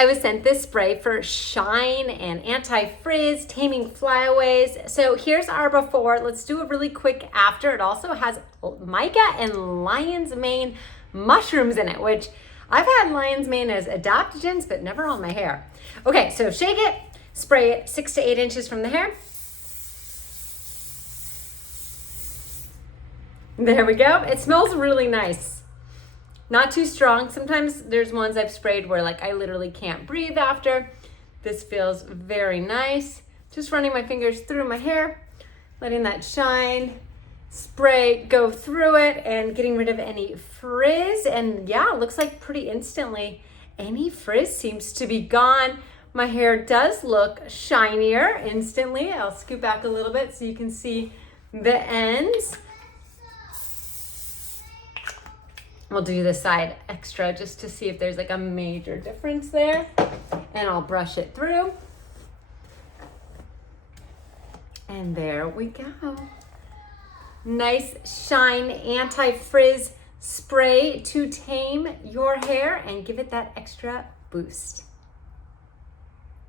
I was sent this spray for shine and anti-frizz, taming flyaways. So here's our before. Let's do a really quick after. It also has mica and lion's mane mushrooms in it, which I've had lion's mane as adaptogens, but never on my hair. Okay, so shake it, spray it 6 to 8 inches from the hair. There we go. It smells really nice. Not too strong. Sometimes there's ones I've sprayed where like I literally can't breathe after. This feels very nice. Just running my fingers through my hair, letting that shine spray go through it and getting rid of any frizz. And yeah, it looks like pretty instantly any frizz seems to be gone. My hair does look shinier instantly. I'll scoot back a little bit so you can see the ends. We'll do the side extra just to see if there's like a major difference there. And I'll brush it through. And there we go. Nice shine anti-frizz spray to tame your hair and give it that extra boost.